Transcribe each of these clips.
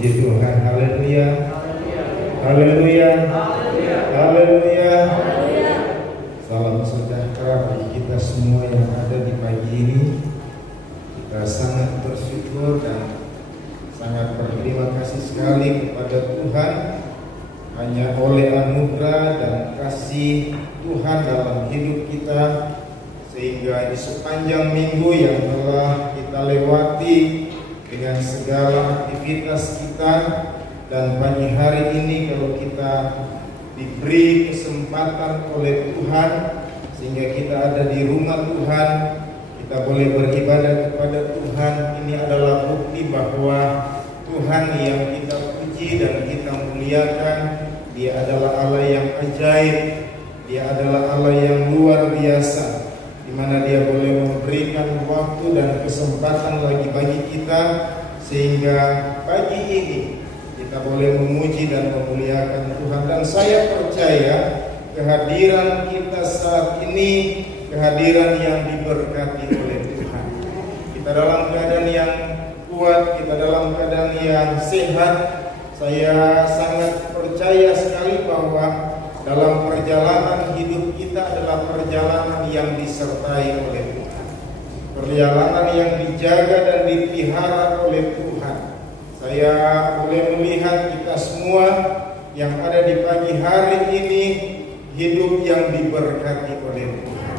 Puji Tuhan, haleluya, haleluya, haleluya. Salam sejahtera bagi kita semua yang ada di pagi ini. Kita sangat bersyukur dan sangat berterima kasih sekali kepada Tuhan. Hanya oleh anugerah dan kasih Tuhan dalam hidup kita, sehingga di sepanjang minggu yang telah kita lewati dengan segala aktivitas kita, dan pagi hari ini kalau kita diberi kesempatan oleh Tuhan sehingga kita ada di rumah Tuhan, kita boleh beribadah kepada Tuhan. Ini adalah bukti bahwa Tuhan yang kita puji dan kita muliakan, Dia adalah Allah yang ajaib, Dia adalah Allah yang luar biasa, di mana Dia boleh memberikan waktu dan kesempatan lagi bagi kita, sehingga pagi ini kita boleh memuji dan memuliakan Tuhan. Dan saya percaya kehadiran kita saat ini kehadiran yang diberkati oleh Tuhan. Kita dalam keadaan yang kuat, kita dalam keadaan yang sehat. Saya sangat percaya sekali bahwa dalam perjalanan hidup kita adalah perjalanan yang disertai oleh Tuhan, perjalanan yang dijaga dan dipelihara oleh Tuhan. Saya boleh melihat kita semua yang ada di pagi hari ini hidup yang diberkati oleh Tuhan.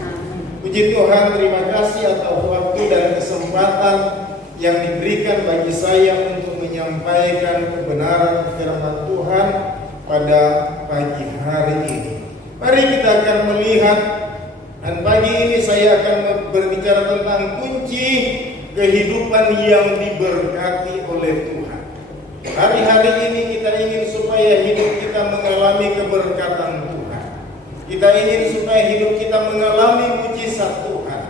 Puji Tuhan, terima kasih atas waktu dan kesempatan yang diberikan bagi saya untuk menyampaikan kebenaran firman Tuhan pada pagi hari ini. Mari kita akan melihat, dan pagi ini saya akan berbicara tentang kunci kehidupan yang diberkati oleh Tuhan. Hari-hari ini kita ingin supaya hidup kita mengalami keberkatan Tuhan. Kita ingin supaya hidup kita mengalami mujizat Tuhan.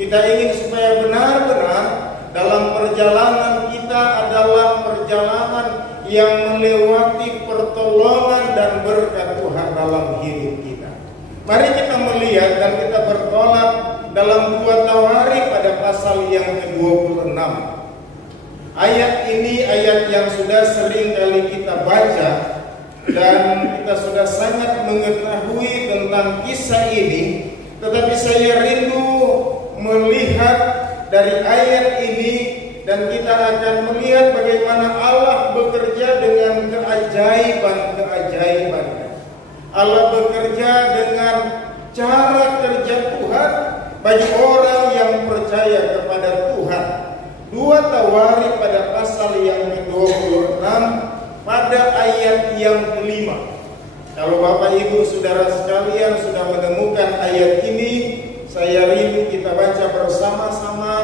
Kita ingin supaya benar-benar dalam perjalanan kita adalah perjalanan yang melewati pertolongan dan berkat Tuhan dalam hidup kita. Mari kita melihat dan kita bertolak dalam 2 Tawarik pada pasal yang ke-26. Ayat ini ayat yang sudah sering kali kita baca, dan kita sudah sangat mengetahui tentang kisah ini. Tetapi saya rindu melihat dari ayat ini, dan kita akan melihat bagaimana Allah bekerja dengan keajaiban-keajaiban. Allah bekerja dengan cara kerja Tuhan bagi orang yang percaya kepada Tuhan. 2 Tawarik pada pasal yang ke-26 pada ayat yang ke-5. Kalau Bapak Ibu Saudara sekalian sudah menemukan ayat ini, saya rindu kita baca bersama-sama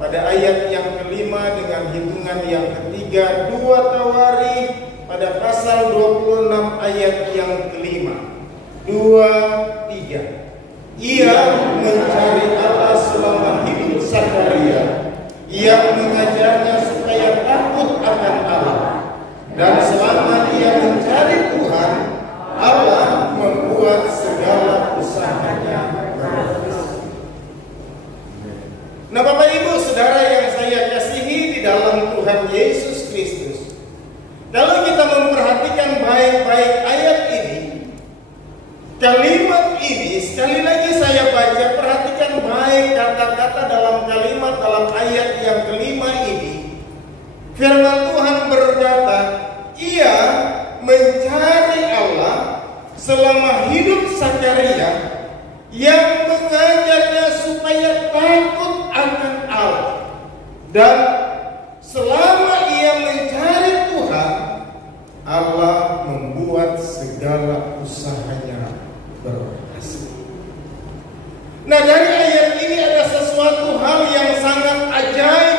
pada ayat yang ke-5 dengan hitungan yang ketiga. 2 Tawarik pada pasal 26 ayat yang ke-5. 2, 3. Ia mencari Allah selama hidup Zakaria. Ia mengajarnya supaya takut akan Allah. Dan selama ia mencari Tuhan, Allah membuat segala usahanya berhasil. Nah, Bapak Ibu Saudara yang saya kasihi di dalam Tuhan Yesus Kristus, kalau kita memperhatikan baik-baik ayat ini, kalimat ini sekali lagi saya baca, perhatikan baik kata-kata dalam kalimat dalam ayat yang ke-5 ini. Firman Tuhan berkata, ia mencari Allah selama hidup Zakaria, yang mengajarnya supaya takut akan Allah. Dan selama ia mencari Tuhan, Allah membuat segala usahanya berhasil. Nah, dari ayat ini ada sesuatu hal yang sangat ajaib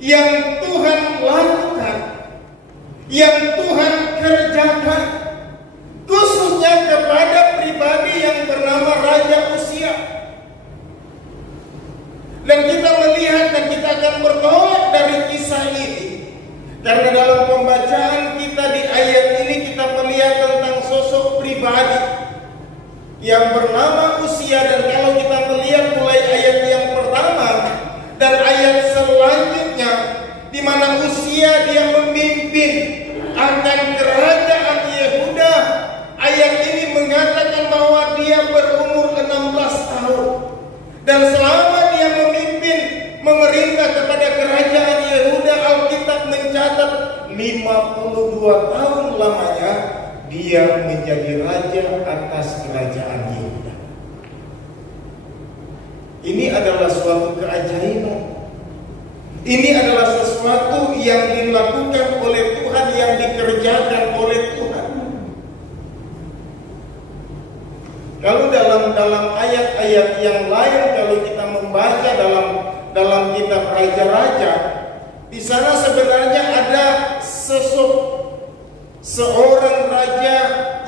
yang Tuhan lakukan, yang Tuhan kerjakan, khususnya kepada pribadi yang bernama Raja Uzia. Dan kita melihat dan kita akan bertolak dari kisah ini, karena dalam pembacaan kita di ayat ini kita melihat tentang sosok pribadi yang bernama Uzia. Dan kalau kita melihat mulai ayat yang pertama dan ayat selanjutnya, di mana Uzia dia memiliki memimpin akan kerajaan Yehuda. Ayat ini mengatakan bahwa dia berumur 16 tahun. Dan selama dia memimpin memerintah kepada kerajaan Yehuda, Alkitab mencatat 52 tahun lamanya dia menjadi raja atas kerajaan Yehuda. Ini adalah suatu keajaiban. Ini adalah sesuatu yang dilakukan oleh Tuhan, yang dikerjakan oleh Tuhan. Kalau dalam ayat-ayat yang lain, kalau kita membaca dalam kitab Raja-Raja, di sana sebenarnya ada seorang raja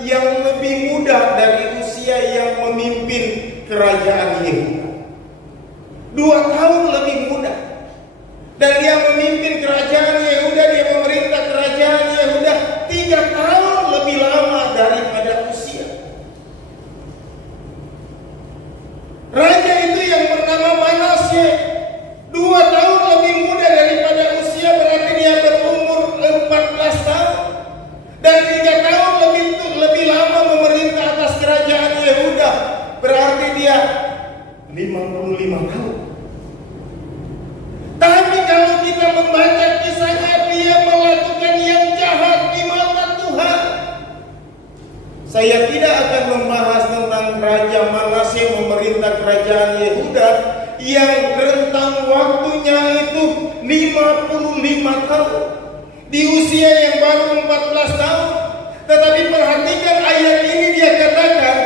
yang lebih muda dari usia yang memimpin kerajaan Yehuda. 2 tahun lebih muda. Dan dia memimpin kerajaan Yehuda, dia memerintah kerajaan Yehuda 3 tahun lebih lama daripada usia. Raja itu yang bernama Manasye 2 tahun lebih muda daripada usia, berarti dia berumur 14 tahun. Dan 3 tahun lebih lama memerintah atas kerajaan Yehuda, berarti dia 55 tahun. Tapi kalau kita membaca kisahnya, dia melakukan yang jahat di mata Tuhan. Saya tidak akan membahas tentang Raja Manasye memerintah kerajaan Yehuda yang rentang waktunya itu 55 tahun. Di usia yang baru 14 tahun. Tetapi perhatikan ayat ini, dia katakan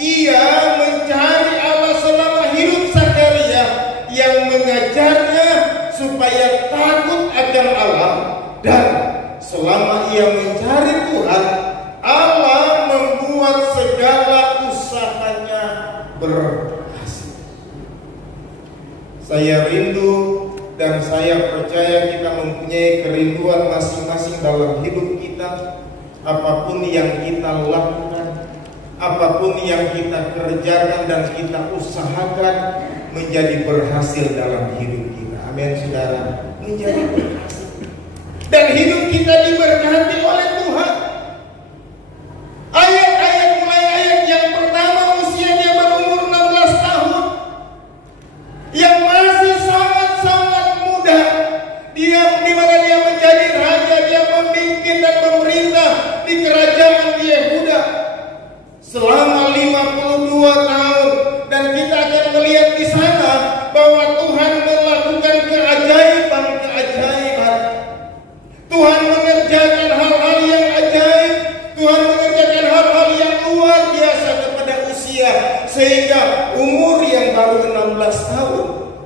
ia mencari Allah selama hidup Zakaria, yang mengajarnya supaya takut akan Allah. Dan selama ia mencari Tuhan, Allah membuat segala usahanya berhasil. Saya rindu dan saya percaya kita mempunyai kerinduan masing-masing dalam hidup kita. Apapun yang kita lakukan, apapun yang kita kerjakan dan kita usahakan, menjadi berhasil dalam hidup kita. Amin, saudara. Menjadi berhasil. Dan hidup kita diberkati oleh Tuhan. Ayat-ayat, mulai ayat yang pertama, usia dia berumur 16 tahun. Yang masih sangat-sangat muda. Dia di mana dia menjadi raja, dia memimpin dan memerintah di kerajaan Yehuda selama 52 tahun. Dan kita akan melihat di sana bahwa Tuhan melakukan keajaiban-keajaiban. Tuhan mengerjakan hal-hal yang ajaib. Tuhan mengerjakan hal-hal yang luar biasa kepada usia, sehingga umur yang baru 16 tahun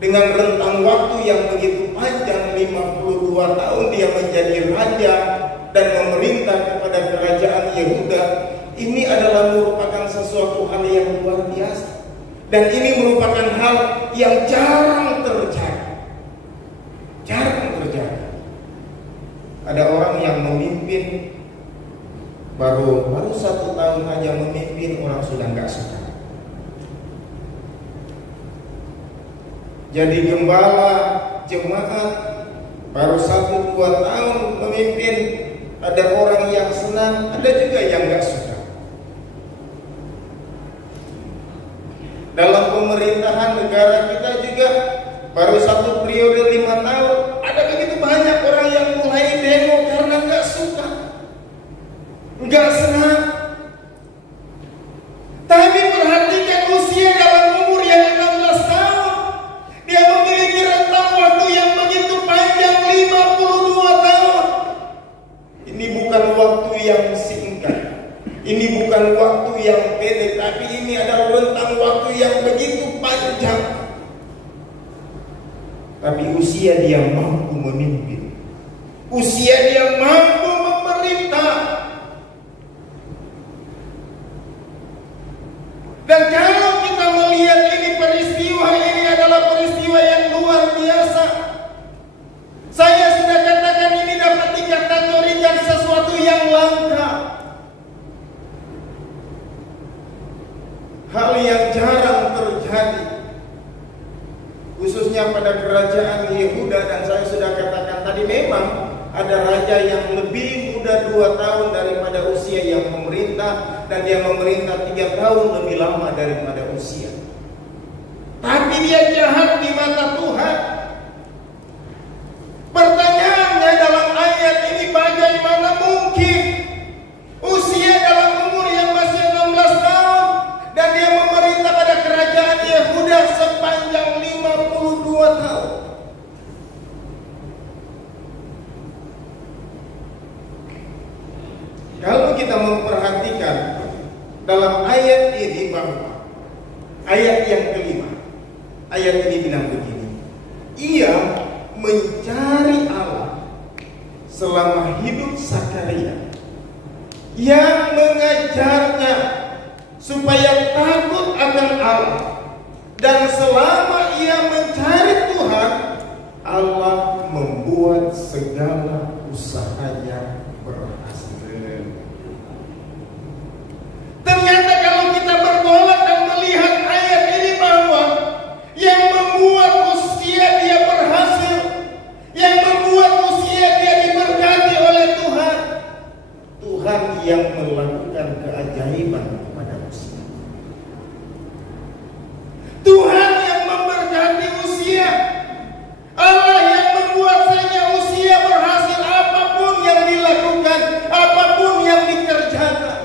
dengan rentang waktu yang begitu panjang 52 tahun dia menjadi raja dan memerintah kepada kerajaan Yehuda. Ini adalah merupakan sesuatu hal yang luar biasa. Dan ini merupakan hal yang jarang terjadi. Jarang terjadi. Ada orang yang memimpin baru 1 tahun aja memimpin, orang sudah nggak suka. Jadi gembala jemaat baru 1-2 tahun memimpin, ada orang yang senang, ada juga yang nggak suka. Dalam pemerintahan negara kita juga baru 1 periode 5 tahun, ada begitu banyak orang yang mulai demo karena nggak suka, nggak senang. Tapi perhatikan usia dalam umur yang 16 tahun, dia memiliki rentang waktu yang begitu panjang 52 tahun. Ini bukan waktu yang singkat. Ini bukan waktu yang pendek, tapi ini adalah rentang waktu yang begitu panjang. Tapi usia dia mampu memimpin. Usia dia mampu memerintah. Dan kalau kita melihat ini, peristiwa ini adalah peristiwa yang luar biasa. Saya sudah katakan ini dapat dikategorikan sesuatu yang langka. Hal yang jarang terjadi, khususnya pada kerajaan Yehuda. Dan saya sudah katakan tadi, memang ada raja yang lebih muda 2 tahun daripada usia yang memerintah, dan dia memerintah 3 tahun lebih lama daripada usia. Tapi dia jahat di mata Tuhan. Pertanyaannya dalam ayat ini, bagaimana mungkin usia dalam umur yang masih 16 tahun dan dia memerintah pada kerajaan Yehuda sepanjang 52 tahun? Kalau kita memperhatikan dalam ayat ini, bahwa ayat yang kelima, ayat ini bilang begini, ia mencari Allah selama hidup Zakaria, yang mengajarnya supaya takut akan Allah, dan selama ia mencari Tuhan, Allah membuat segala usahanya berhasil. Ternyata kalau kita bertolak dan melihat ayat ini, bahwa yang membuat usia dia berhasil, yang membuat usia dia diberkati oleh Tuhan, Tuhan yang melakukan keajaiban kepada usia. Tuhan yang memberkati usia. Allah yang membuat saja usia berhasil, apapun yang dilakukan, apapun yang dikerjakan.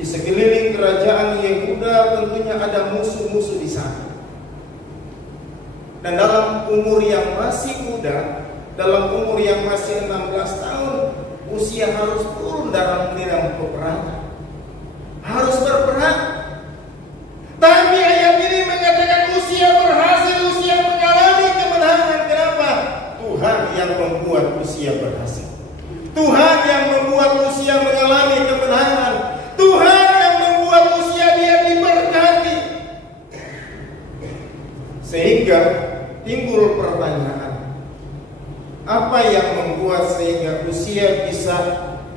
Di sekeliling kerajaan Yehuda tentunya ada musuh-musuh di sana. Dan dalam umur yang masih muda, dalam umur yang masih 16 tahun, usia harus turun dalam bidang peperangan, harus berperang. Tapi ayat ini mengatakan usia berhasil, usia mengalami kemenangan. Kenapa? Tuhan yang membuat usia berhasil, Tuhan yang membuat usia mengalami kemenangan, Tuhan yang membuat usia dia diberkati. Sehingga timbul pertanyaan, apa yang membuat sehingga usia bisa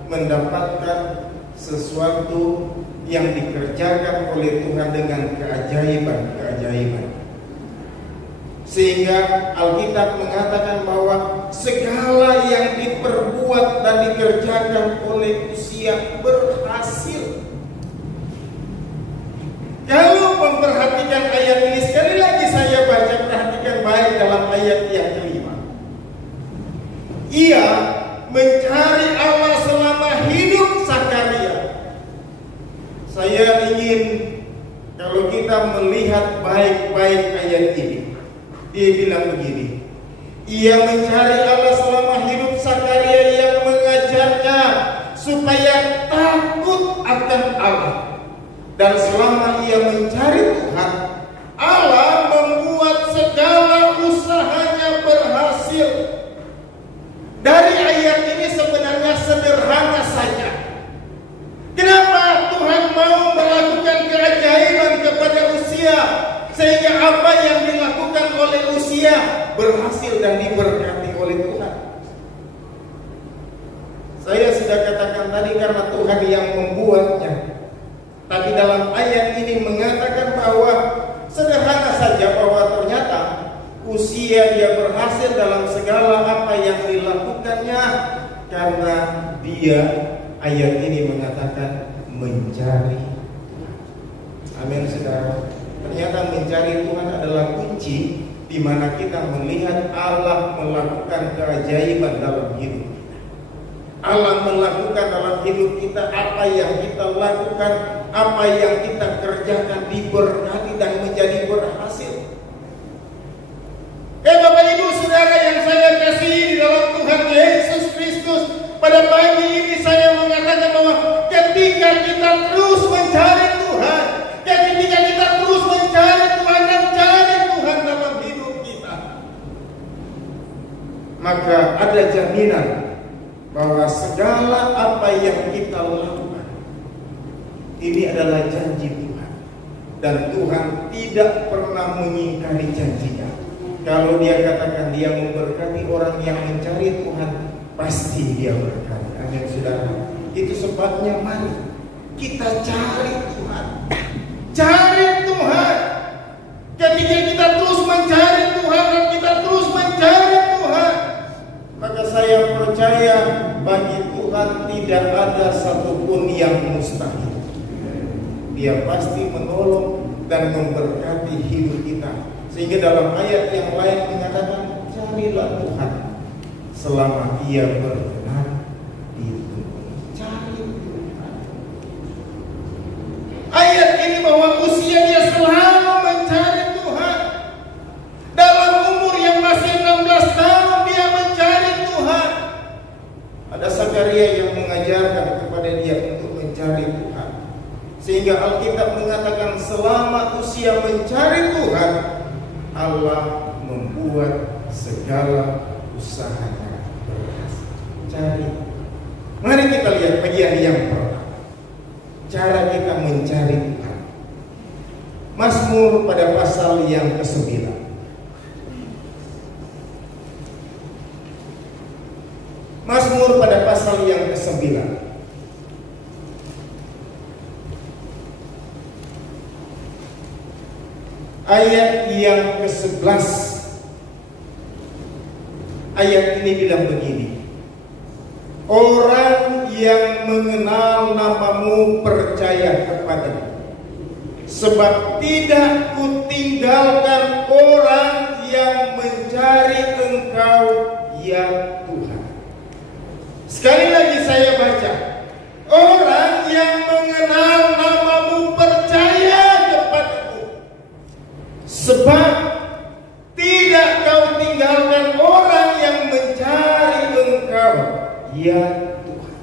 mendapatkan sesuatu yang dikerjakan oleh Tuhan dengan keajaiban-keajaiban? Sehingga Alkitab mengatakan bahwa segala yang diperbuat dan dikerjakan oleh usia berhasil. Kalau memperhatikan ayat ini, sekali lagi saya baca, perhatikan baik dalam ayat yang kelima. Ia mencari Allah selama hidup Zakaria. Saya ingin kalau kita melihat baik-baik ayat ini, dia bilang begini, ia mencari Allah selama hidup Zakaria, yang mengajarnya supaya takut akan Allah. Dan selama ia mencari Tuhan, Allah membuat segala usahanya berhasil. Dari ayat ini sebenarnya sederhana saja. Kenapa Tuhan mau melakukan keajaiban kepada usia, sehingga apa yang dilakukan oleh usia berhasil dan diberkati oleh Tuhan? Saya sudah katakan tadi, karena Tuhan yang membuatnya. Tapi dalam ayat ini mengatakan bahwa sederhana saja, bahwa ternyata usia dia berhasil dalam segala apa yang dilakukannya, karena dia, ayat ini mengatakan, mencari Tuhan. Amin, saudara. Ternyata mencari Tuhan adalah kunci di mana kita melihat Allah melakukan keajaiban dalam hidup kita. Allah melakukan dalam hidup kita, apa yang kita lakukan, apa yang kita kerjakan diberkati dan menjadi berhasil. Bapak Ibu Saudara yang saya kasihi di dalam Tuhan Yesus Kristus, pada pagi ini saya mengatakan bahwa ketika kita terus mencari Tuhan, ketika kita terus mencari Tuhan dan cari Tuhan dalam hidup kita, maka ada jaminan bahwa segala apa yang kita lakukan ini adalah janji Tuhan, dan Tuhan tidak pernah mengingkari janjinya. Kalau dia katakan dia memberkati orang yang mencari Tuhan, pasti dia berkati. Amin, saudara. Itu sebabnya mari kita cari Tuhan. Cari Tuhan. Ketika kita terus mencari Tuhan dan kita terus mencari Tuhan, percaya bagi Tuhan tidak ada satupun yang mustahil. Dia pasti menolong dan memberkati hidup kita. Sehingga dalam ayat yang lain mengatakan, carilah Tuhan selama Ia berkenan ditemui. Cari Tuhan. Ayat ini bahwa usia dia selalu mencari Tuhan. Dalam umur yang masih 16 tahun dia mencari Tuhan. Ada Zakaria yang mengajarkan kepada dia untuk mencari Tuhan. Sehingga Alkitab mengatakan selama usia mencari Tuhan, Allah membuat segala usahanya berhasil. Cari. Mari kita lihat bagian yang pertama. Cara kita mencari Tuhan. Mazmur pada pasal yang ke-9. Mazmur pada pasal yang ke-9. Ayat yang ke-11. Ayat ini bilang begini. Orang yang mengenal namamu percaya kepadamu, sebab tidak kutinggalkan orang yang mencari Engkau, ya Tuhan. Sekali lagi saya baca. Orang yang mengenal namamu percaya kepadamu, sebab tidak kau tinggalkan orang yang mencari Engkau, ya Tuhan.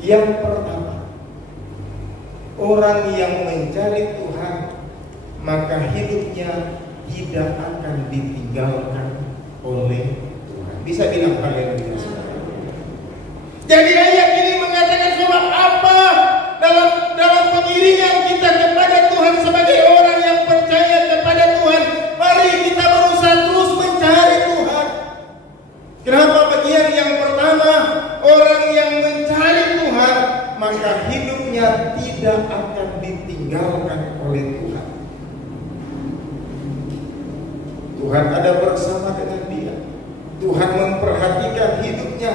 Yang pertama, orang yang mencari Tuhan, maka hidupnya tidak akan ditinggalkan oleh Tuhan. Bisa bilang haleluya. Jadi ayat ini mengatakan sebab apa dalam pengiringan kita kepada Tuhan sebagai orang yang percaya kepada Tuhan, mari kita berusaha terus mencari Tuhan. Kenapa bagian yang pertama, orang yang mencari Tuhan, maka hidupnya tidak akan ditinggalkan oleh Tuhan. Tuhan ada bersama dengan dia. Tuhan memperhatikan hidupnya.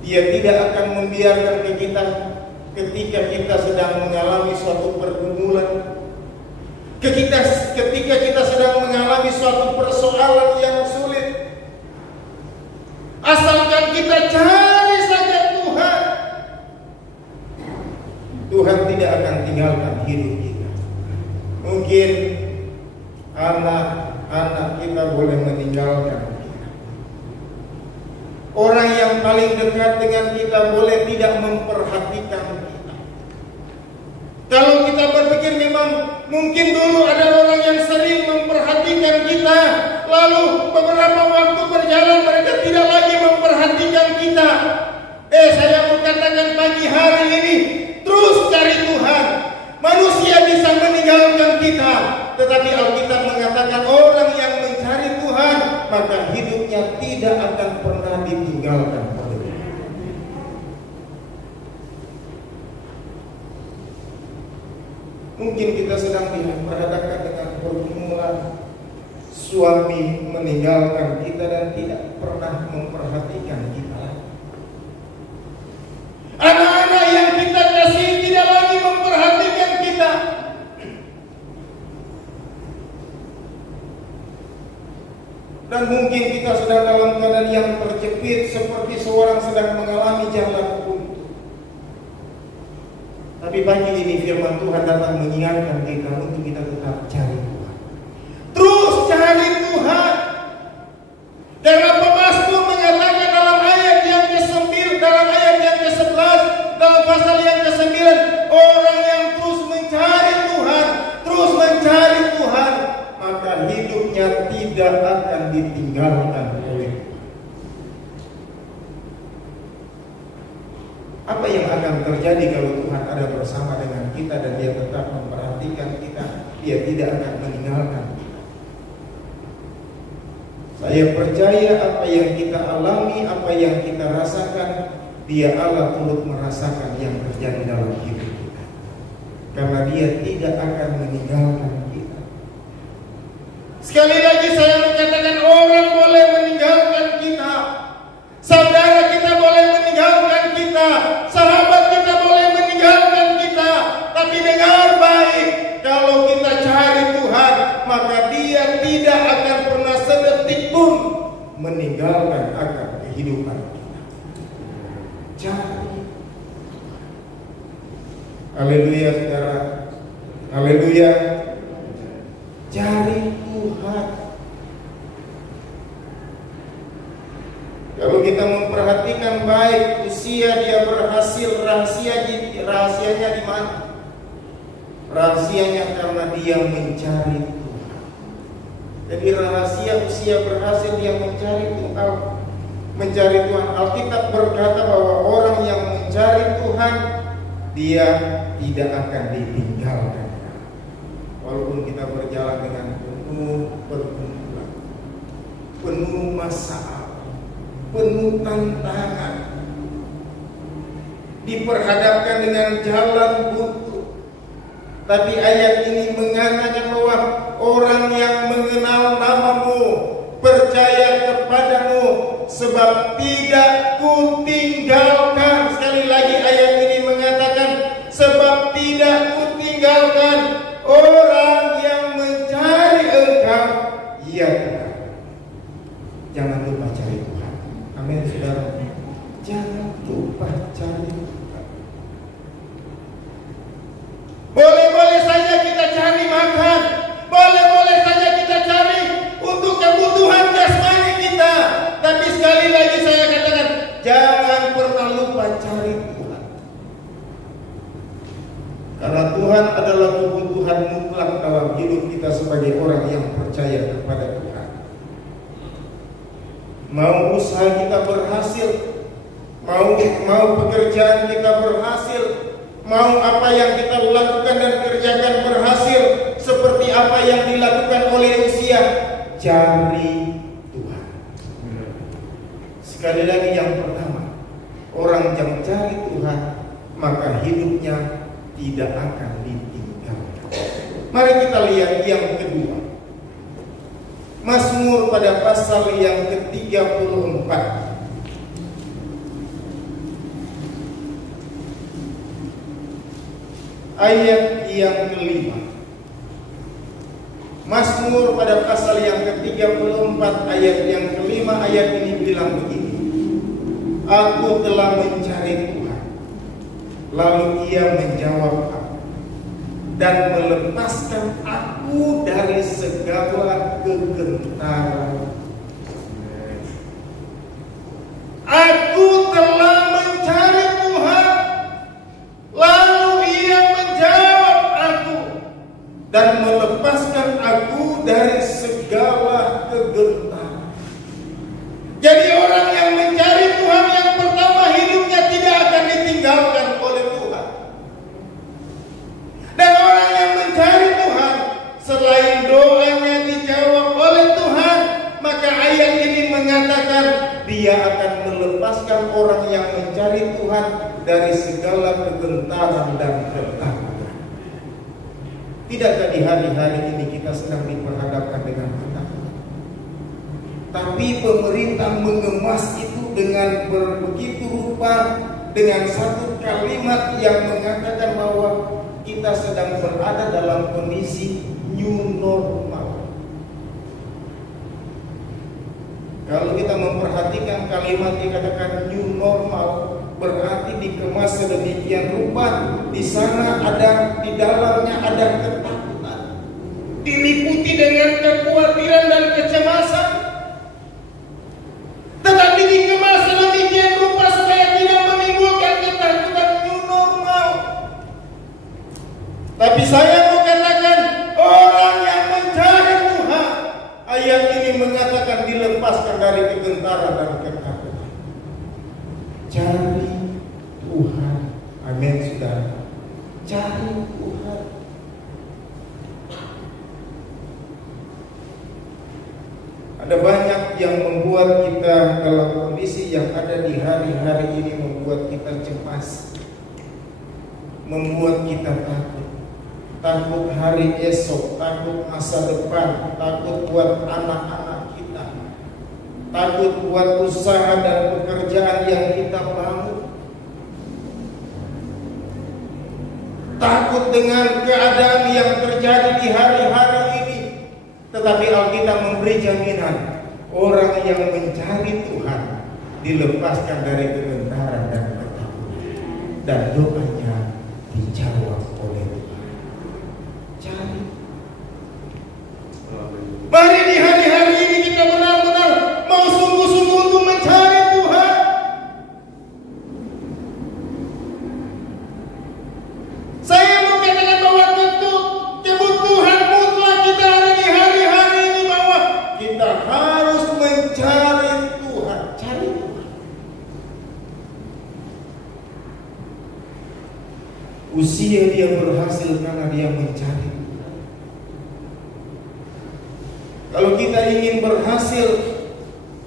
Dia tidak akan membiarkan kita ketika kita sedang mengalami suatu pergumulan, ketika kita sedang mengalami suatu persoalan yang sulit. Asalkan kita cari saja Tuhan, Tuhan tidak akan tinggalkan hidup kita. Mungkin anak-anak kita boleh meninggalkan kita. Orang yang paling dekat dengan kita boleh tidak memperhatikan kita. Kalau kita berpikir memang mungkin dulu ada orang yang sering memperhatikan kita, lalu beberapa waktu berjalan mereka tidak lagi memperhatikan kita. Saya mau katakan pagi hari ini, terus cari Tuhan. Manusia bisa meninggalkan kita, tetapi Alkitab mengatakan orang yang mencari Tuhan, maka hidupnya tidak akan pernah ditinggalkan oleh Tuhan. Mungkin kita sedang diperhadapkan dengan pergumulan, suami meninggalkan kita dan tidak pernah memperhatikan kita. Anak-anak yang kita kasih tidak lagi memperhatikan kita. Dan mungkin kita sedang dalam keadaan yang terjepit seperti seorang sedang mengalami jalan buntu. Tapi pagi ini firman Tuhan datang mengingatkan kita untuk kita tetap cari Tuhan. Terus cari Tuhan. Karena pemazmur mengatakan dalam ayat yang ke-9, dalam ayat yang ke-11, dalam pasal yang ke-9, orang yang terus mencari Tuhan, terus mencari Tuhan, maka hidupnya tidak akan ditinggalkan oleh Tuhan. Apa yang akan terjadi kalau Tuhan ada bersama dengan kita dan Dia tetap memperhatikan kita? Dia tidak akan meninggalkan kita. Saya percaya apa yang kita alami, apa yang kita rasakan, Dia Allah turut merasakan yang terjadi dalam hidup kita. Karena Dia tidak akan meninggalkan kita. Sekali lagi saya mengatakan orang boleh meninggalkan kita, tidak akan pernah sedetik pun meninggalkan akan kehidupan kita. Cari. Haleluya saudara. Haleluya. Cari Tuhan. Kalau kita memperhatikan baik usia dia berhasil, rahasianya di mana? Rahasianya karena dia mencari Tuhan. Jadi rahasia usia berhasil dia mencari Tuhan. Mencari Tuhan. Alkitab berkata bahwa orang yang mencari Tuhan, dia tidak akan ditinggalkan. Walaupun kita berjalan dengan penuh pergumulan, penuh masalah, penuh tantangan, diperhadapkan dengan jalan buntu. Tapi ayat ini mengatakan bahwa orang yang mengenal namamu, percaya kepadamu, sebab tidak kutinggalkan. Sekali lagi ayat ini mengatakan, sebab tidak kutinggalkan orang yang mencari Engkau, ya Tuhan. Jangan lupa cari Tuhan. Amin saudara. Jangan lupa cari Tuhan. Boleh-boleh saja kita cari makan, boleh-boleh saja kita cari untuk kebutuhan jasmani kita. Tapi sekali lagi saya katakan, jangan pernah lupa cari Tuhan. Karena Tuhan adalah kebutuhan mutlak dalam hidup kita sebagai orang yang percaya kepada Tuhan. Mau usaha kita berhasil, mau pekerjaan kita berhasil, mau apa yang kita lakukan dan kerjakan berhasil, seperti apa yang dilakukan oleh usia, cari Tuhan. Sekali lagi yang pertama, orang yang cari Tuhan, maka hidupnya tidak akan ditinggalkan. Mari kita lihat yang kedua. Mazmur pada pasal yang ke-34. Ayat yang kelima. Mazmur pada pasal yang ke-34 ayat yang kelima, ayat ini bilang begini. Aku telah mencari Tuhan, lalu Ia menjawab aku dan melepaskan aku dari segala kegentaran. Aku telah mencari Tuhan, lalu Ia menjawab aku dan melepaskan aku dari segala kegentaran. Jadi orang yang mencari Tuhan, yang pertama hidupnya tidak akan ditinggalkan oleh Tuhan. Dan orang yang mencari Tuhan, selain doanya dijawab oleh Tuhan, maka ayat ini mengatakan dia akan melepaskan orang yang mencari Tuhan dari segala kegentaran dan ketakutan. Tidakkah di hari-hari ini kita sedang diperhadapkan dengan ketakutan? Tapi pemerintah mengemas itu dengan begitu rupa, dengan satu kalimat yang mengatakan bahwa kita sedang berada dalam kondisi new normal. Kalau kita memperhatikan kalimat dikatakan new normal, berarti dikemas sedemikian rupa, di sana ada, di dalamnya ada ketakutan, diliputi dengan kekhawatiran dan kecemasan. Tetapi dikemas sedemikian rupa supaya tidak menimbulkan ketakutan new normal. Tapi saya mau katakan, orang yang mencari Tuhan, ayat ini mengatakan dilepaskan dari kegentaran dan ketakutan. Cari Tuhan. Amin saudara. Cari Tuhan. Ada banyak yang membuat kita dalam kondisi yang ada di hari-hari ini, membuat kita cemas, membuat kita takut. Takut hari esok, takut masa depan, takut buat anak-anak kita, takut buat usaha dan pekerjaan yang kita bangun, takut dengan keadaan yang terjadi di hari-hari ini. Tetapi Alkitab memberi jaminan orang yang mencari Tuhan dilepaskan dari kegentaran dan ketakutan, dan doanya dijawab oleh Tuhan. Cari. Mari di hari-hari ini kita benar-benar mau sungguh-sungguh untuk mencari Tuhan. Saya mau katakan bahwa kebutuhan mutlak kita ada di hari-hari ini, bahwa kita harus mencari Tuhan. Cari Tuhan. Usia dia berhasil karena dia mencari Tuhan. Kalau kita ingin berhasil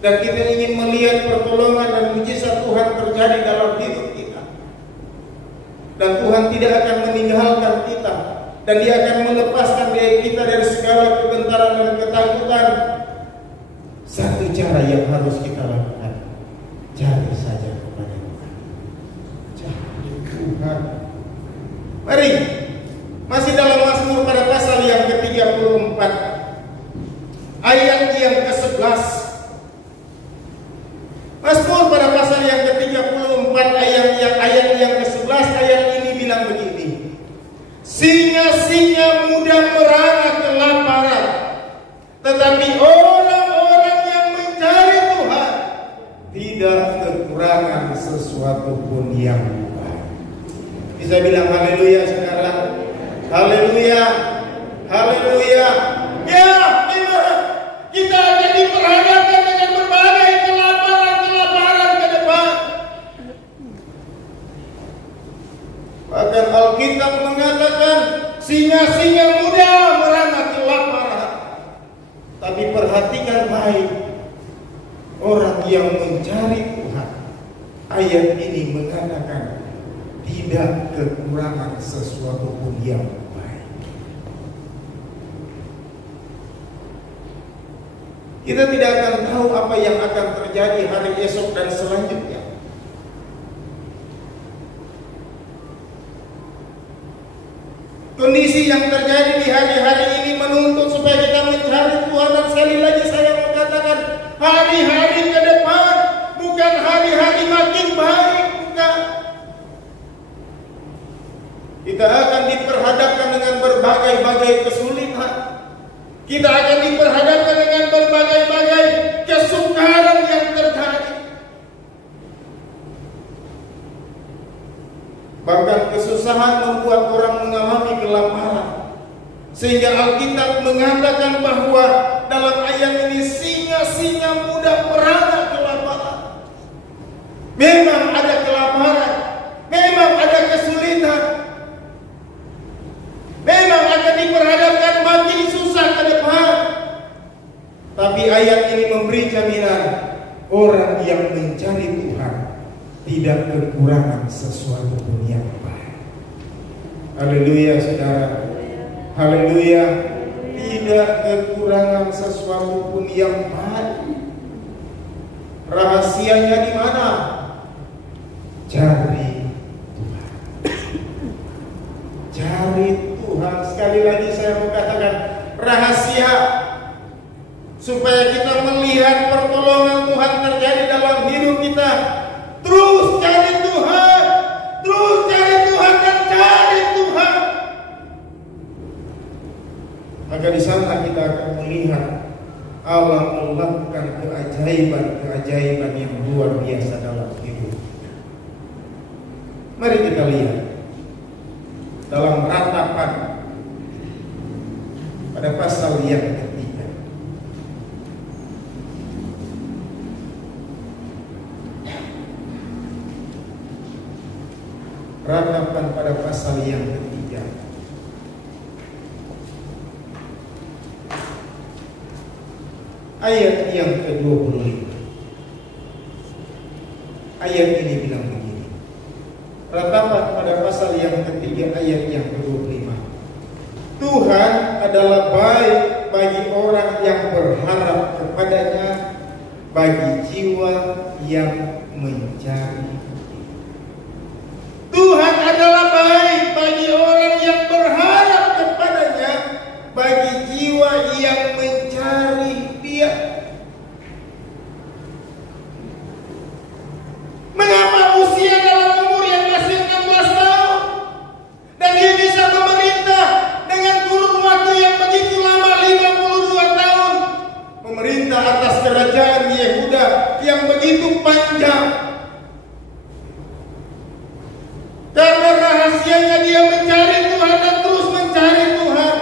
dan kita ingin melihat pertolongan dan mujizat Tuhan terjadi dalam hidup kita, dan Tuhan tidak akan meninggalkan kita, dan Dia akan melepaskan diri kita dari segala kegentaran dan ketakutan, satu cara yang harus kita lakukan: cari saja kepada Tuhan. Cari Tuhan. Mari, masih dalam Mazmur pada pasal yang ke-34, ayat yang ke-11. Mazmur pada pasal yang ke-34 ayat yang ke-11, ayat ini bilang begini: singa-singa muda merana kelaparan, tetapi orang-orang yang mencari Tuhan tidak kekurangan sesuatu pun yang baik. Bisa bilang haleluya sekarang? Haleluya, haleluya. Ya, memang kita akan diperhadapkan dengan berbagai kelaparan ke depan. Bahkan Alkitab mengatakan singa-singa muda merana kelaparan. Tapi perhatikan baik, orang yang mencari Tuhan, ayat ini mengatakan tidak kekurangan sesuatu pun yang baik. Kita tidak akan tahu apa yang akan terjadi hari esok dan selanjutnya. Kondisi yang terjadi di hari-hari ini menuntut supaya kita mencari Tuhan. Dan sekali lagi saya mengatakan, hari-hari ke depan bukan hari-hari makin baik, bukan. Kita akan diperhadapkan dengan berbagai-bagai kesulitan. Kita akan diperhadapkan dengan berbagai-bagai kesukaran yang terjadi. Bahkan kesusahan membuat orang mengalami kelaparan. Sehingga Alkitab mengatakan bahwa dalam ayat ini singa-singa muda merana kelaparan. Memang ada kelaparan, memang ada kesulitan, memang akan diperhadapkan makin susah ke depan. Tapi ayat ini memberi jaminan orang yang mencari Tuhan tidak kekurangan sesuatu pun yang baik. Haleluya saudara. Haleluya. Tidak kekurangan sesuatu pun yang baik. Rahasianya di mana? Cari Tuhan. Cari Tuhan. Sekali lagi saya mau katakan, rahasia supaya kita melihat pertolongan Tuhan terjadi dalam hidup kita. Terus cari Tuhan, terus cari Tuhan dan cari Tuhan. Maka di sana kita akan melihat Allah melakukan keajaiban-keajaiban yang luar biasa dalam hidup. Mari kita lihat dalam ratapan pada pasal yang ketiga. Ratapan pada pasal yang ketiga. Ayat yang ke-25. Ayat ini bilang begini. Ratapan pada pasal yang ketiga ayat yang ke-25. Tuhan adalah baik bagi orang yang berharap kepadanya, bagi jiwa yang mencari. Tuhan adalah baik bagi orang yang berharap kepadanya, bagi jiwa yang mencari. kerajaan Yehuda yang begitu panjang. Karena rahasianya dia mencari Tuhan dan terus mencari Tuhan.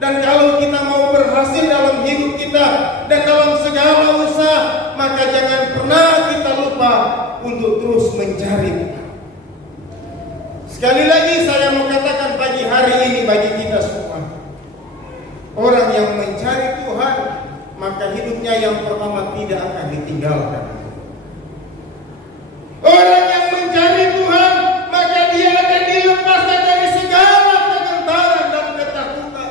Dan kalau kita mau berhasil dalam hidup kita dan dalam segala usaha, maka jangan pernah kita lupa untuk terus mencari Tuhan. Sekali lagi saya mau katakan pagi hari ini bagi kita semua, orang yang mencari Tuhan, maka hidupnya yang pertama tidak akan ditinggalkan. Orang yang mencari Tuhan, maka dia akan dilepaskan dari segala kegentaran dan ketakutan.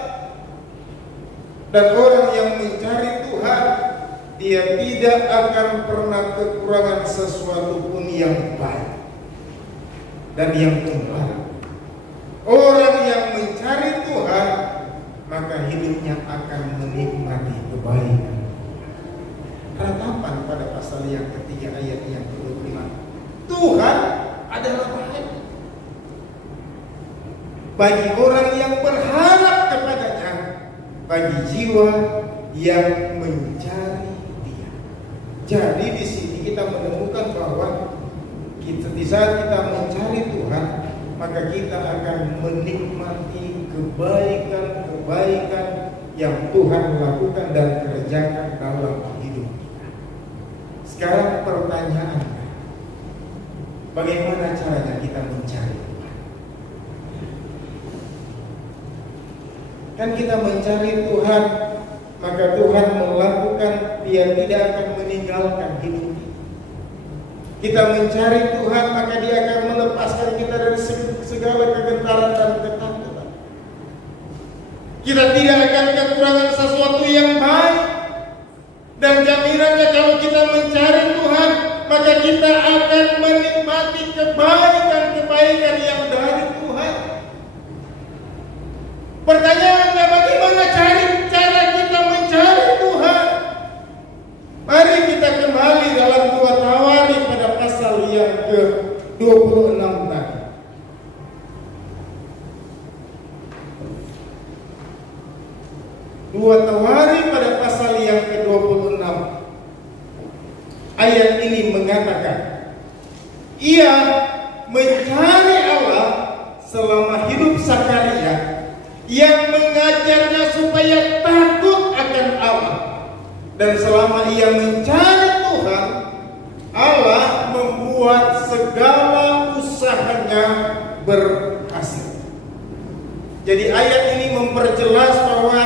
Dan orang yang mencari Tuhan, dia tidak akan pernah kekurangan sesuatu pun yang baik dan yang benar. Orang yang mencari Tuhan, maka hidupnya akan menikmati kebaikan. Ratapan pada pasal yang ketiga ayat yang ke-25. Tuhan adalah baik bagi orang yang berharap kepadanya, bagi jiwa yang mencari Dia. Jadi di sini kita menemukan bahwa di saat kita mencari Tuhan, maka kita akan menikmati kebaikan-kebaikan yang Tuhan lakukan dan kerjakan dalam hidup kita. Sekarang pertanyaannya, bagaimana caranya kita mencari Tuhan? Kan kita mencari Tuhan, maka Tuhan melakukan, Dia tidak akan meninggalkan hidup kita. Kita mencari Tuhan, maka Dia akan melepaskan kita dari segala kegentaran dan ketakutan. Kita tidak akan kekurangan sesuatu yang baik. Dan jaminannya kalau kita mencari Tuhan, maka kita akan menikmati kebaikan-kebaikan yang dari Tuhan. Pertanyaannya, bagaimana cara kita mencari Tuhan? Mari kita kembali dalam 2 Tawari pada pasal yang ke-26 tadi. 2 Tawari pada pasal yang ke-26. Ayat ini mengatakan, ia mencari Allah selama hidup Sakaria, yang mengajarnya supaya takut akan Allah. Dan selama ia mencari Tuhan, Allah membuat segala usahanya berhasil. Jadi ayat ini memperjelas bahwa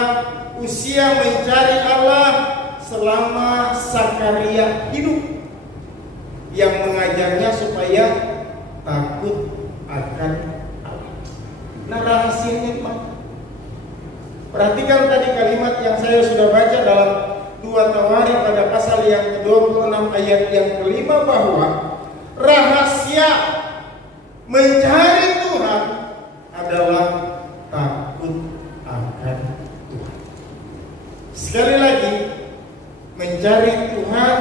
usia mencari Allah selama Sakaria hidup, yang mengajarnya supaya takut akan Allah. Nah, rahasianya apa? Perhatikan tadi kalimat yang saya sudah baca dalam 2 Tawari pada pasal yang ke-26 ayat yang ke-5, bahwa rahasia mencari Tuhan adalah takut akan Tuhan. Sekali lagi, mencari Tuhan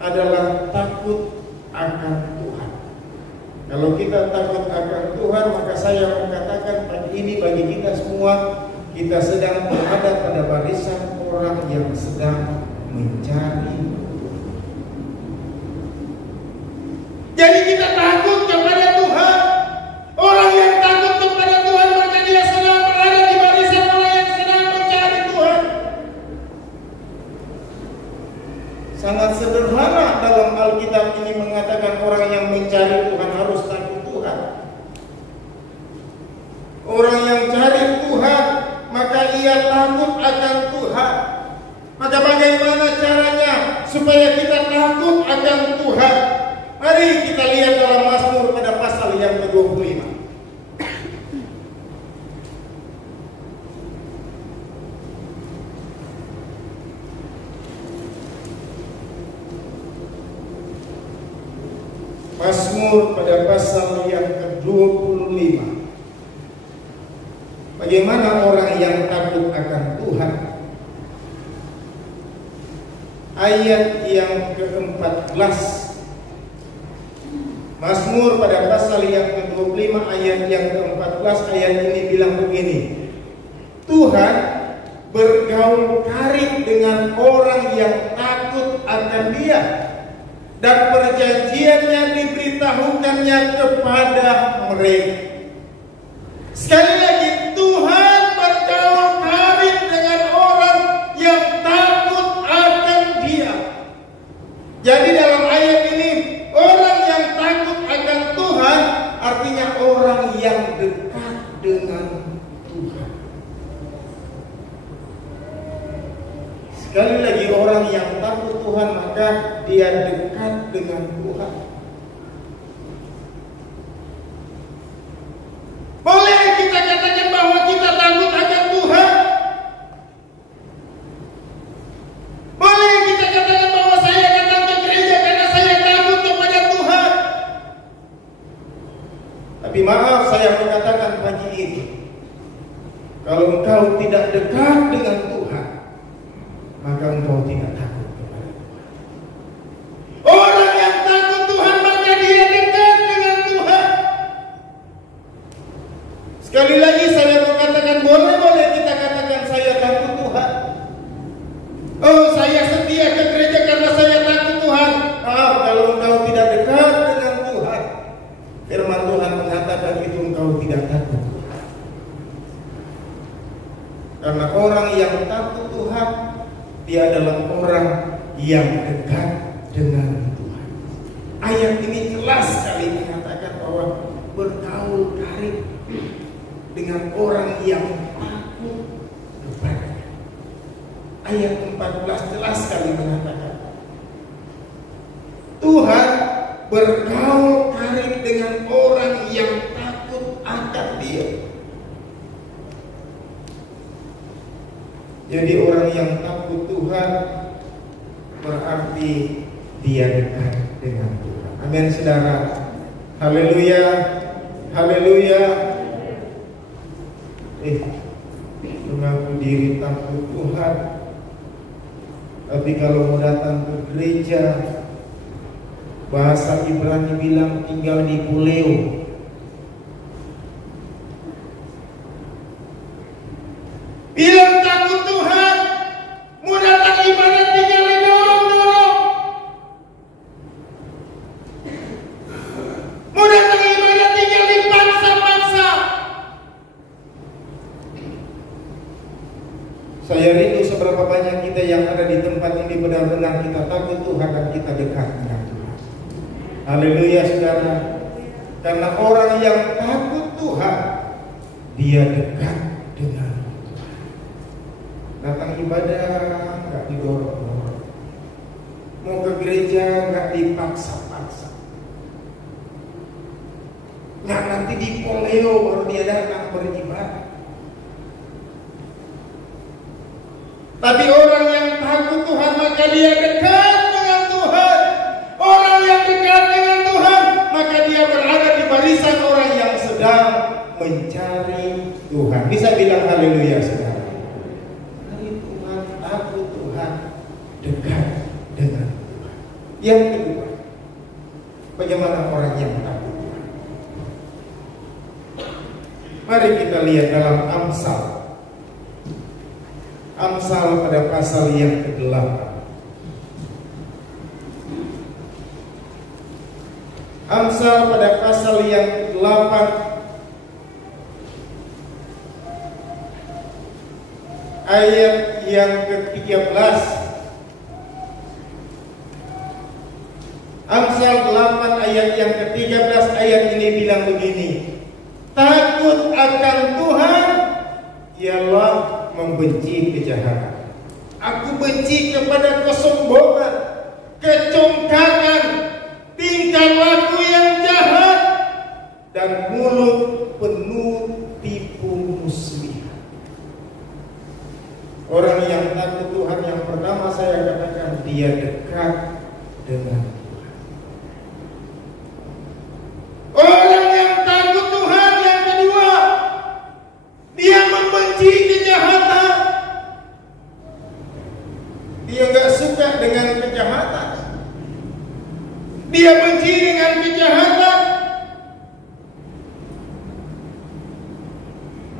adalah takut akan Tuhan. Kalau kita takut akan Tuhan, maka saya mengatakan pagi ini bagi kita semua, kita sedang berada pada barisan orang yang sedang mencari Tuhan. Jadi kita takut kepada Tuhan. Orang yang takut kepada Tuhan, maka dia sedang berada di barisan orang yang sedang mencari Tuhan. Sangat sederhana dalam Alkitab ini mengatakan orang yang mencari Tuhan harus takut Tuhan. Orang yang cari Tuhan, maka ia takut akan Tuhan. Maka bagaimana caranya supaya kita takut akan Tuhan? Mari kita lihat dalam Mazmur pada pasal yang ke-25. Mazmur pada pasal yang ke-25. Bagaimana orang yang takut akan Tuhan? Ayat yang ke-14. Mazmur pada pasal yang ke-25 ayat yang ke-14, ayat ini bilang begini: Tuhan bergaul karib dengan orang yang takut akan Dia, dan perjanjiannya diberitahukannya kepada mereka. Sekali lagi, Tuhan bergaul karib dengan orang yang takut akan Dia. Jadi dalam ayat ini, orang yang takut akan Tuhan artinya orang yang dekat dengan Tuhan. Sekali lagi, orang yang takut Tuhan maka dia dekat dengan Tuhan. Boleh kita katakan bahwa kita takut akan Tuhan? Boleh kita katakan bahwa saya datang ke gereja karena saya takut kepada Tuhan? Tapi maaf, saya mengatakan pagi ini, kalau engkau tidak dekat dengan Tuhan, maka engkau tidak takut kepada Tuhan. Orang yang takut Tuhan maka dia dekat dengan Tuhan. Sekali lagi saya mengatakan, boleh kita katakan saya takut Tuhan. Oh, saya setia ke gereja karena saya takut Tuhan. Maaf, kalau engkau tidak dekat dengan Tuhan, firman Tuhan mengatakan itu engkau tidak takut Tuhan. Karena orang yang takut Tuhan, dia adalah orang yang dekat dengan Tuhan. Ayat ini jelas sekali mengatakan bahwa bergaul karib dengan orang yang takut kepada-Nya. Ayat 14 jelas sekali mengatakan Tuhan bergaul karib dengan orang yang takut akan Dia. Jadi orang yang takut Tuhan berarti dia dekat dengan Tuhan. Amin, saudara. Haleluya, haleluya. Mengaku diri takut Tuhan, tapi kalau mau datang ke gereja, bahasa Ibrani bilang tinggal di puleo. Bilang takut Tuhan, mau datang ibadah tinggal didorong-dorong. Mau datang ibadah tinggal dipaksa-paksa. Saya rindu seberapa banyak kita yang ada di tempat ini benar-benar kita takut Tuhan dan kita dekat dengan Tuhan. Haleluya, saudara. Karena orang yang takut Tuhan, dia dekat dengan Tuhan. Datang ibadah nggak didorong-dorong, mau ke gereja nggak dipaksa-paksa. Nah, nanti di poleo baru dia datang beribadah. Tapi orang yang takut Tuhan maka dia dekat dengan Tuhan. Orang yang dekat dengan Tuhan maka dia berada di barisan orang yang sedang mencari Tuhan. Bisa bilang haleluya, saudara. Hari Tuhan, takut Tuhan, dekat dengan Tuhan. Yang kedua, bagaimana orang yang takut Tuhan? Mari kita lihat dalam Amsal pada pasal yang ke-8. Amsal pada pasal yang ke-8 ayat yang ke-13. Amsal 8 ayat yang ke-13, ayat ini bilang begini: takut akan Tuhan ialah membenci kejahatan. Aku benci kepada kesombongan, kecongkakan, tingkah laku yang jahat, dan mulut penuh tipu muslihat. Orang yang takut Tuhan yang pertama saya katakan dia dekat dengan Tuhan. Orang yang takut Tuhan yang kedua, dia membenci kejahatan. Dia gak suka dengan kejahatan. Dia benci dengan kejahatan.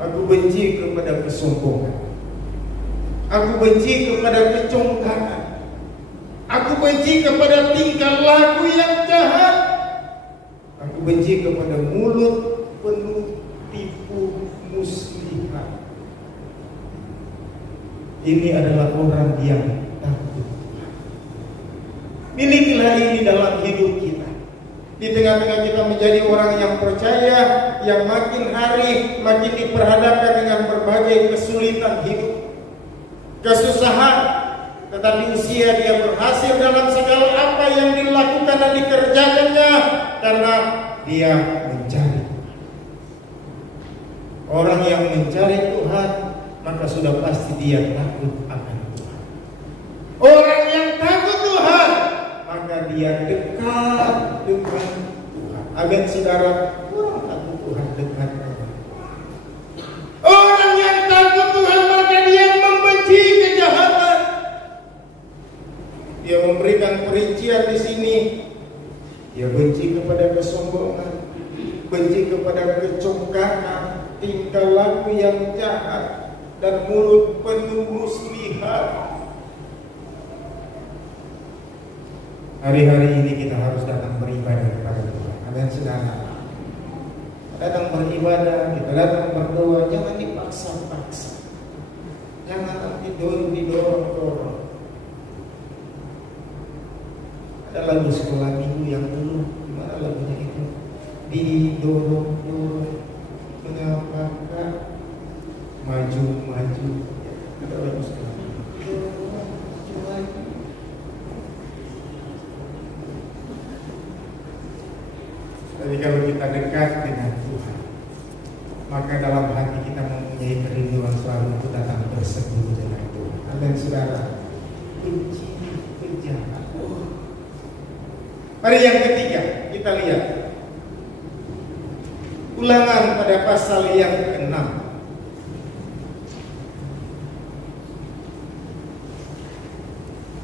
Aku benci kepada kesombongan. Aku benci kepada kecongkakan. Aku benci kepada tingkah laku yang jahat. Aku benci kepada mulut penuh tipu muslihat. Ini adalah orang yang takut. Milikilah ini dalam hidup kita. Di tengah-tengah kita menjadi orang yang percaya, yang makin hari makin diperhadapkan dengan berbagai kesulitan hidup, kesusahan, tetapi usia dia berhasil dalam segala apa yang dilakukan dan dikerjakannya karena dia mencari. Orang yang mencari Tuhan, maka sudah pasti dia takut akan Tuhan. Orang yang takut Tuhan, maka dia dekat dengan Tuhan. Amin saudara, orang takut Tuhan dekat dengan Tuhan. Orang yang takut Tuhan, maka dia membenci kejahatan. Dia memberikan perincian di sini. Dia benci kepada kesombongan, benci kepada kecongkakan, tingkah laku yang jahat, dan mulut penuh muslihat. Hari-hari ini kita harus datang beribadah kepada Tuhan. Amin saudara. Datang beribadah, kita datang berdoa, jangan dipaksa-paksa. Jangan nanti didorong-dorong. Ada lagu sekolah minggu yang dulu, gimana lagunya itu? Didorong-dorong, mengapakah maju-maju. Ada lagu sekolah minggu. Maju-maju. Jadi kalau kita dekat dengan Tuhan, maka dalam hati kita mempunyai kerinduan selalu untuk datang bersekutu dengan Tuhan. Amin saudara. Benci kejahatan. Mari yang ketiga kita lihat Ulangan pada pasal yang ke-6.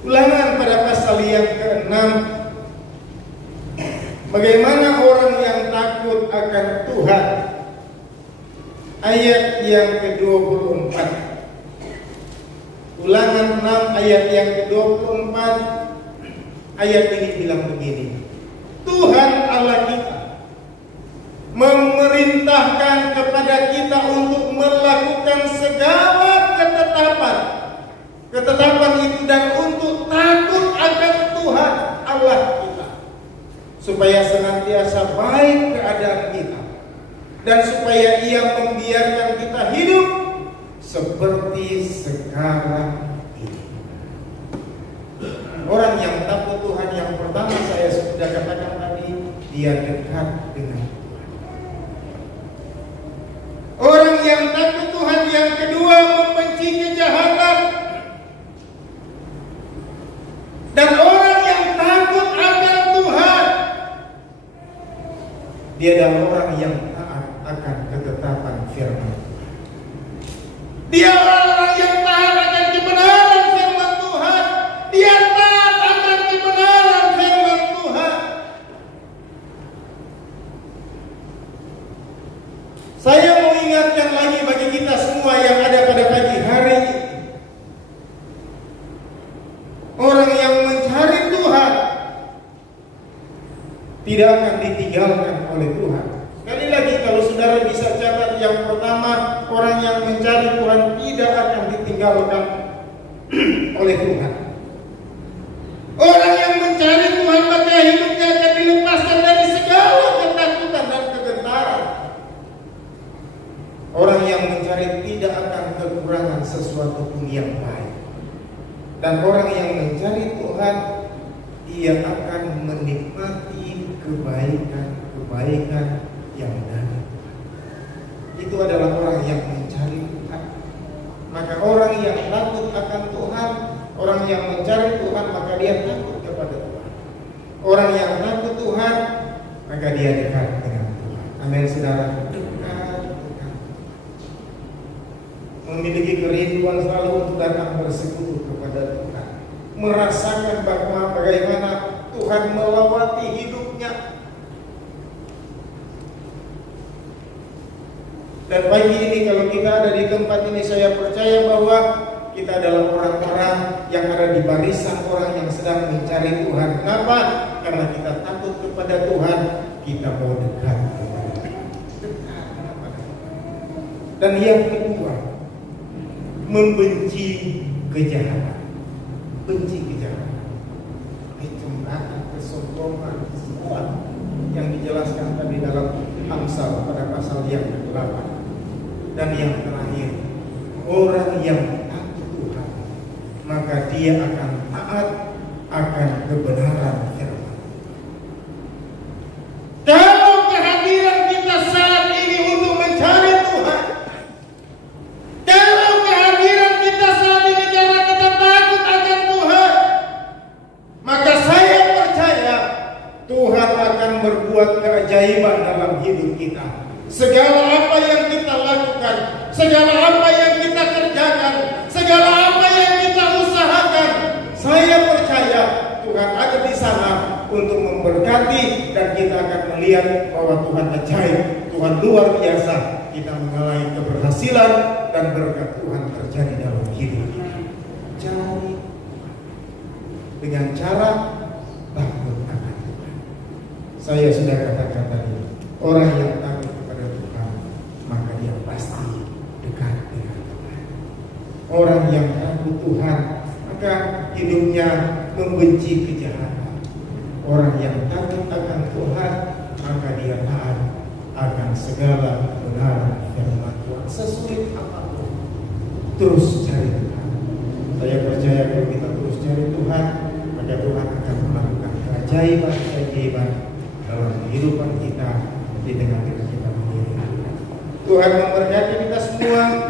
Ulangan pada pasal yang ke-6. Bagaimana orang yang takut akan Tuhan. Ayat yang ke-24. Ulangan 6 ayat yang ke-24. Ayat ini bilang begini. Tuhan Allah kita memerintahkan kepada kita untuk melakukan segala ketetapan. Ketetapan itu dan untuk takut akan Tuhan Allah kita, supaya senantiasa baik keadaan kita, dan supaya Ia membiarkan kita hidup seperti sekarang ini. Orang yang takut Tuhan yang pertama saya sudah katakan tadi, dia dekat dengan Tuhan. Orang yang takut Tuhan yang kedua membenci kejahatan. Dan orang yang takut akan Tuhan, dia adalah orang yang taat akan ketetapan firman Tuhan. Dia orang yang taat akan kebenaran firman Tuhan. Dia taat akan kebenaran firman Tuhan. Saya mau ingatkan lagi bagi kita semua yang ada pada pagi hari ini. Orang yang mencari Tuhan tidak akan ditinggalkan oleh Tuhan. Sekali lagi, kalau saudara bisa catat, yang pertama, orang yang mencari Tuhan tidak akan ditinggalkan oleh Tuhan. Orang yang mencari Tuhan maka hidupnya akan dilepaskan dari segala ketakutan dan kegentaran. Orang yang mencari tidak akan kekurangan sesuatu pun yang baik. Dan orang yang mencari Tuhan, ia akan menikmati kebaikan-kebaikan yang dari Tuhan. Itu adalah orang yang mencari Tuhan. Maka orang yang takut akan Tuhan, orang yang mencari Tuhan, maka dia takut kepada Tuhan. Orang yang takut Tuhan, maka dia dekat dengan Tuhan. Amin saudara. Memiliki kerinduan selalu untuk datang bersekutu kepada Tuhan, merasakan bagaimana Tuhan melawati hidupnya. Dan pagi ini kalau kita ada di tempat ini, saya percaya bahwa kita adalah orang-orang yang ada di barisan orang yang sedang mencari Tuhan. Kenapa? Karena kita takut kepada Tuhan, kita mau dekat kepada Tuhan. Dan yang kedua, membenci kejahatan. Benci kejahatan, kecemburuan, kesombongan, semua yang dijelaskan tadi dalam Amsal pada pasal yang ke-8. Dan yang terakhir, orang yang takut Tuhan, maka dia akan taat akan kebenaran firman. Kalau kehadiran kita saat ini untuk mencari Tuhan, kalau kehadiran kita saat ini karena kita takut akan Tuhan, maka saya percaya Tuhan akan berbuat keajaiban dalam hidup kita. Segala apa yang kita lakukan, segala apa yang kita kerjakan, segala apa yang kita usahakan, saya percaya Tuhan ada di sana untuk memberkati, dan kita akan melihat bahwa Tuhan ajaib, Tuhan luar biasa. Kita mengalami keberhasilan dan berkat Tuhan terjadi dalam hidup kita. Cari dengan cara takut akan Tuhan. Saya sudah katakan tadi, orang yang takut kepada Tuhan, maka dia pasti dekat dengan Tuhan. Orang yang takut Tuhan, maka hidupnya membenci kejahatan. Orang yang takut akan Tuhan, maka dia taat akan segala kebenaran firman Tuhan. Sesulit apapun, terus cari Tuhan. Saya percaya kalau kita terus cari Tuhan, maka Tuhan akan melakukan keajaiban-keajaiban dalam kehidupan kita di tengah-tengah kita. Tuhan memberkati kita semua.